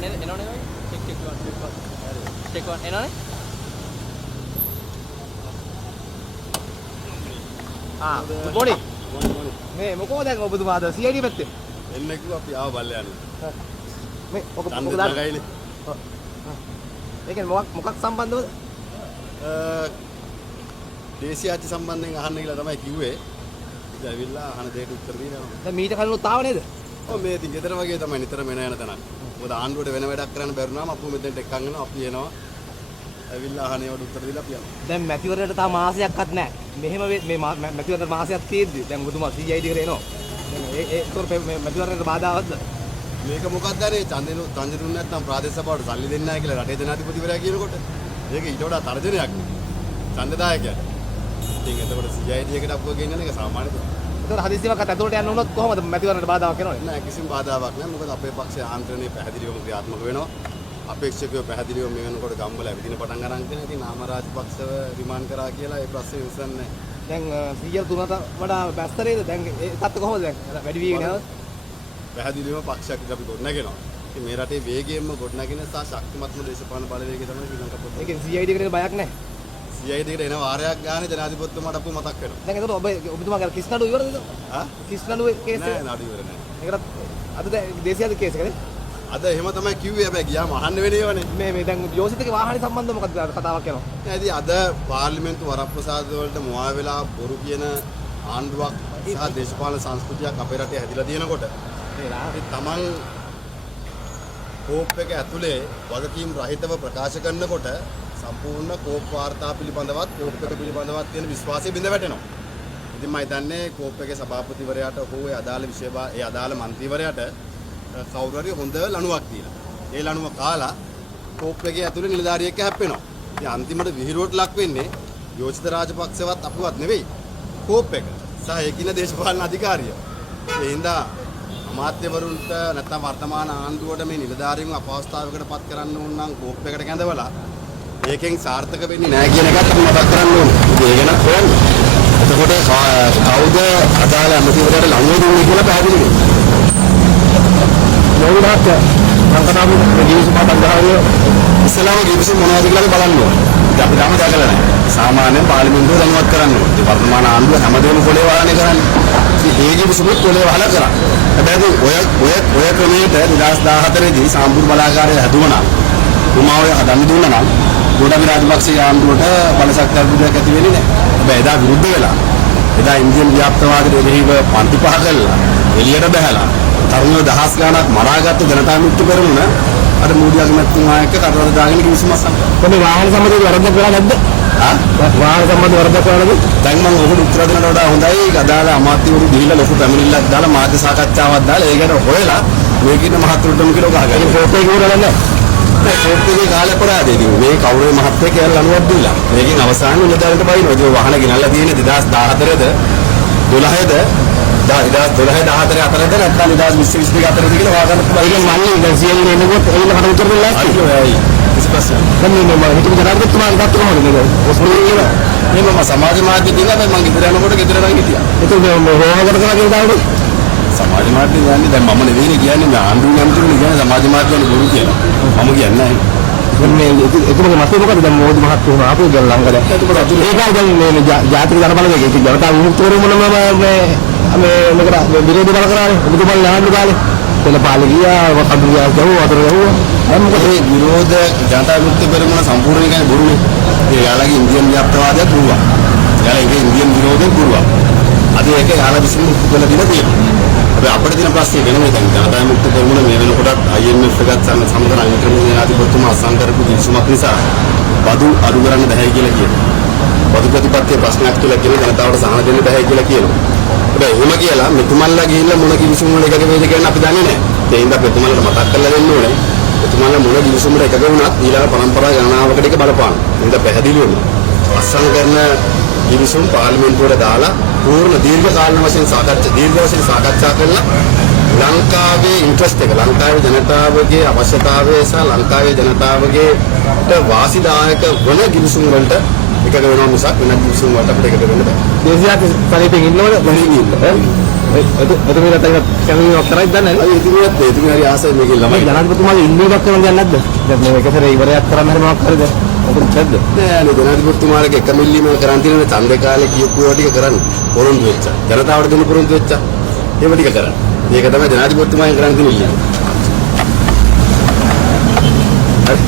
1 එනවනේ check 1 එනවනේ good morning මේ මොකෝ දැන් ඔබතුමාද CID පැත්තේ එන්න කිව්වා අපි ආව බල්ල යන්නේ මේ ඔක දාන්න ගයිනේ ඒ කියන්නේ මොකක් සම්බන්ධවද දේශීය ආච්චි සම්බන්ධයෙන් අහන්න කියලා තමයි කිව්වේ ඉතින් ඇවිල්ලා අහන දෙයට උත්තර දීලා දැන් මීට කලිනුත් ආව නේද ඔව් මේ ඉතින් ගෙදර වගේ තමයි නිතරම එන යන තැනක් මොකද ආණ්ඩුවට වෙන වැඩක් කරන්න බැරුණාම අපු මෙතෙන්ට එක්කන් එනවා අපි එනවා ඇවිල්ලා අහන ඒවට උත්තර දීලා අපි යනවා දැන් මැතිවරණයට තාම මාසයක්වත් නැහැ මෙහෙම මේ මැතිවරණයට මාසයක් තියෙද්දි දැන් ඔබතුමා CID එකට එනවා දැන් ඒතොර මැතිවරණයට බාධාවත්ද මේක මොකක්ද අර ඡන්දෙ දුන්නේ නැත්නම් ප්‍රාදේශ සභාවට සල්ලි දෙන්නේ නැහැ කියලා රටේ ජනාධිපතිවරයා කියනකොට ඒක ඊට වඩා තර්ජනයක් නේ ඡන්දදායකයාට ඉතින් එතකොට CID එකට අපුව ගෙන්නන එක සාමාන්‍ය දෙයක් ඒතොර හදිස්සියවක් ඇතුළට යන්න වුණොත් කොහොමද මැතිවරණයට බාධාවක් එනවද නෑ කිසිම බාධාවක් නෑ මොකද අපේ පක්ෂයේ ආන්ත්‍රණය පැහැදිලිවම ක්‍රියාත්මක වෙනවා අපේක්ෂකයෝ පැහැදිලිවම මේ වෙනකොට ගම්වල ඇවිදින පටන් අරන් තියෙනවා ඉතින් නාම රාජපක්ෂව රිමාන්ඩ් කරා කියලා ඒ ප්‍රශ්නේ විසන්නේ දැන් 100 3ට වඩා බැස්තරේද දැන් ඒ තත්ත්ව කොහොමද දැන් වැඩි වීගෙන යනවද පැහැදිලිවම පක්ෂයක් අපි ගොඩනගෙනවා ඉතින් මේ රටේ වේගයෙන්ම ගොඩනගෙන සහ ශක්තිමත්ම දේශපාලන බලවේගය තමයි ශ්‍රී ලංකා පොත් ඒකෙන් CID එකට බයක් නැහැ CID එකට එන වාරයක් ගානේ ජනාධිපතිතුමාට අපු මතක් වෙනවා දැන් ඒතකොට ඔබතුමා ගාල කිස්නඩු ඉවරද කිස්නඩු කේස් නෑ නඩු ඉවර නෑ ඒකට අද දැන් දේශීය කේස් එකනේ අද එහෙම තමයි කිව්වේ හැබැයි ගියාම අහන්න වෙන්නේ ඒවනේ මේ දැන් යෝසිතගේ වාහනේ සම්බන්ධව මොකක්ද කතාවක් යනවා නෑ ඉතින් අද පාර්ලිමේන්තු වරප්‍රසාද වලට මොවා වෙලා බොරු කියන ආණ්ඩුවක් සහ දේශපාලන සංස්කෘතියක් අපේ රටේ හැදිලා තියෙනකොට තමන් කෝප් එක ඇතුලේ වගකීම් රහිතව ප්‍රකාශ කරනකොට සම්පූර්ණ කෝප් වාර්තා පිළිබඳවත් කෝප් එක පිළිබඳවත් තියෙන විශ්වාසය බිඳ වැටෙනවා. ඉතින් මම හිතන්නේ කෝප් එකේ සභාපතිවරයාට හෝ ඒ අදාළ මන්ත්‍රීවරයාට කවුරු හරි හොඳ ලණුවක් දීලා. ඒ ලණුව කාලා කෝප් එකේ ඇතුලේ නිලධාරියෙක් හැප්පෙනවා. ඉතින් අන්තිමට විහිළුවට ලක් වෙන්නේ යෝජිත රාජපක්ෂවත් අපුවත් නෙවෙයි. කෝප් එක සහ ඒකින දේශපාලන අධිකාරිය. ඒ හින්දා අමාත්‍යවරුන්ට නැත්නම් වර්තමාන ආණ්ඩුවට මේ නිලධාරීන්ව අපහසුතාවයකට පත් කරන්න ඕන නම් කෝප් එකට කැඳවලා ඒකෙන් සාර්ථක වෙන්නේ නැහැ කියන එකත් අපි මතක් කරන්න ඕනේ. ඉතින් ඒ ගැන හොයන්න. එතකොට කවුද අදාළ අමාත්‍යවරයාට ලං වෙන්නේ කියලා පැහැදිලි වෙනවා. මොනවාට සංකතාවු ගිවිසුම බඳහාරිය ඉස්ලාම ගිවිසුම මොනවද කියලා බලන්න ඕනේ. අපි තාම දැකලා නැහැ. සාමාන්‍යයෙන් පාර්ලිමේන්තුව දැනුවත් කරන්න ඕනේ. වර්තමාන ආණ්ඩුව හැමදේම කොලේ වහන්නේ කරන්නේ. ඉතින් ඒ ගිවිසුමත් කොලේ වහලා කරා. හැබැයි ඔය ක්‍රමයට 2014 දී සාම්පූර්ණ බලාගාරය හැදුවනම් උමාවේ හදන්න දුන්නා නම් ගෝඨාභය රාජපක්ෂ ආණ්ඩුවට බලශක්තියක් ඇති වෙන්නේ නැහැ. හැබැයි එදා විරුද්ධ වෙලා එදා ඉන්දියන් ව්‍යාප්තවාදයට එරෙහිව පන්ති පහ කළා එළියට බහැලා තරුණ දහස් ගණනක් මරාගත්තු ජනතා විමුක්ති පෙරමුණ අර මෝඩි අගමැතිතුමා එක්ක කටවල දාගෙන කිවිසුමක් සම්පූර්ණ. කොහොමද වාහන සම්බන්ධව වරදක් කරලා නැද්ද? වාහන සම්බන්ධව වරදක් කරලා නැද්ද? දැන් මම ඔබට උත්තර දෙන්නට වඩා හොඳයි අදාළ අමාත්‍යවරු දීලා ලොකු පැමිණිල්ලක් දාලා මාධ්‍ය සාකච්ඡාවක් දාලා ඒ ගැන හොයලා මේකින මහතුරුටම කියලා ගහගන්න. ඒ ෆෝටෝ එක උරලා නැහැ. ඒ ෆෝටෝ එකේ කාලේ පරාදේදී මේ කවුරුේ මහත්තයා කියලා ලනුවක් දීලා. මේකෙන් අවසාන නිලධාරියට බයිනවා. ඒ වාහන ගෙනල්ලා තියෙන්නේ 2014ද 12ද 2012 14 අතරද නැත්නම් 2020 අතරද කියලා වාගන්න පුළුවන්. ඒක මන්නේ දැන් සියල්ලම එනකොට එන්න මට උත්තර දෙන්න ලෑස්ති. අයියෝ ඉස්පස්සා. දැන් මම හිතුව ජනාධිපතිතුමාට ගත්ත කොහොමද මේක? ඔස්මෝලිය කියලා. මේ මම සමාජ මාධ්‍ය දිහා මම ගෙදර යනකොට ගෙදර නම් හිටියා. ඒක මේ හොයාගන්න කරලා කියලා දාන්නේ. සමාජ මාධ්‍ය කියන්නේ දැන් මම නෙවෙයි කියන්නේ මේ ආණ්ඩුව යම්තුනේ කියන්නේ සමාජ මාධ්‍යවල බොරු කියලා. මම කියන්නේ නැහැ. මේ ඒකම මතේ මොකද දැන් මෝදි මහත්තුම ආපු ගල් ළඟද ඒකයි දැන් මේ ජාතික ජන බලවේගය ඉතින් ජනතා විමුක්තිවරු මොනම මේ මේකට විරෝධ බල කරානේ ඔබතුමාලා නාන්න කාලේ පෙළපාලි ගියා වකඩුවා ගහුවා වතර ගහුවා දැන් මොකද මේ විරෝධ ජනතා විමුක්ති පෙරමුණ සම්පූර්ණ කියන්නේ බොරුනේ ඒ යාළගේ ඉන්දියන් ව්‍යාප්තවාදයක් බොරුවා යාළගේ ඉන්දියන් විරෝධයක් බොරුවා අද ඒක යාළ විසින් උත්කල දින තියෙනවා අපිට තියෙන ප්‍රශ්නේ වෙන මේ දැන් ජනතා විමුක්ති පෙරමුණ මේ වෙනකොටත් IMF එකත් සමග රංගිකරණ ජනාධිපතිතුමා අසංකරපු කිවිසුමක් නිසා බදු අඩු කරන්න බැහැ කියලා කියනවා. බදු ප්‍රතිපත්තිය ප්‍රශ්නයක් කියලා කියන ජනතාවට සහන දෙන්න බැහැ කියලා කියනවා. හැබැයි එහෙම කියලා මෙතුමන්ලා ගිහිල්ලා මොන කිවිසුම් වල එකක වේද කියන අපි දන්නේ නැහැ. ඒ හින්දා මෙතුමන්ලාට මතක් කරලා දෙන්න ඕනේ. මෙතුමන්ලා මොන කිවිසුම් වල එකක වුණත් ඊළඟ පරම්පරා ගණනාවකට ඒක බලපාන. ඒ හින්දා පැහැදිලිවම අසං කරන කිවිසුම් පාර්ලිමේන්තුවට දාලා පූර්ණ දීර්ඝ කාලීන වශයෙන් සාකච්ඡා කරලා ලංකාවේ ඉන්ට්‍රස්ට් එක ලංකාවේ ජනතාවගේ අවශ්‍යතාවය සහ ලංකාවේ ජනතාවගේ වාසිදායක වන කිවිසුම් වලට එකක වෙනවා මිසක් වෙන කිවිසුම් වලට අපිට එකක වෙන්න බෑ. දේශීය පරිපෙන් ඉන්නවද? එතුමියට කැමීමක් කරයිද දන්නේ නැහැ. එතුමිය හරි ආසයි මේකේ ළමයි. ජනාධිපතිතුමාගේ ඉල්ලීමක් කරන දෙයක් නැද්ද? දැන් මේ එක සැරේ ඉවරයක් කරන්න හරි මොකක් හරිද? මොකද නැද්ද? නෑ ජනාධිපතිතුමාලගේ එක මිල්ලීම කරන් තියෙන ඡන්දේ කාලේ කියපු ඒවා ටික කරන්න පොරොන්දු වෙච්චා. ජනතාවට දෙන්න පොරොන්දු වෙච්චා. ඒව ටික කරන්න. මේක තමයි ජනාධිපතිතුමාගෙන් කරන් තියෙන ඉල්ලීම. හරි.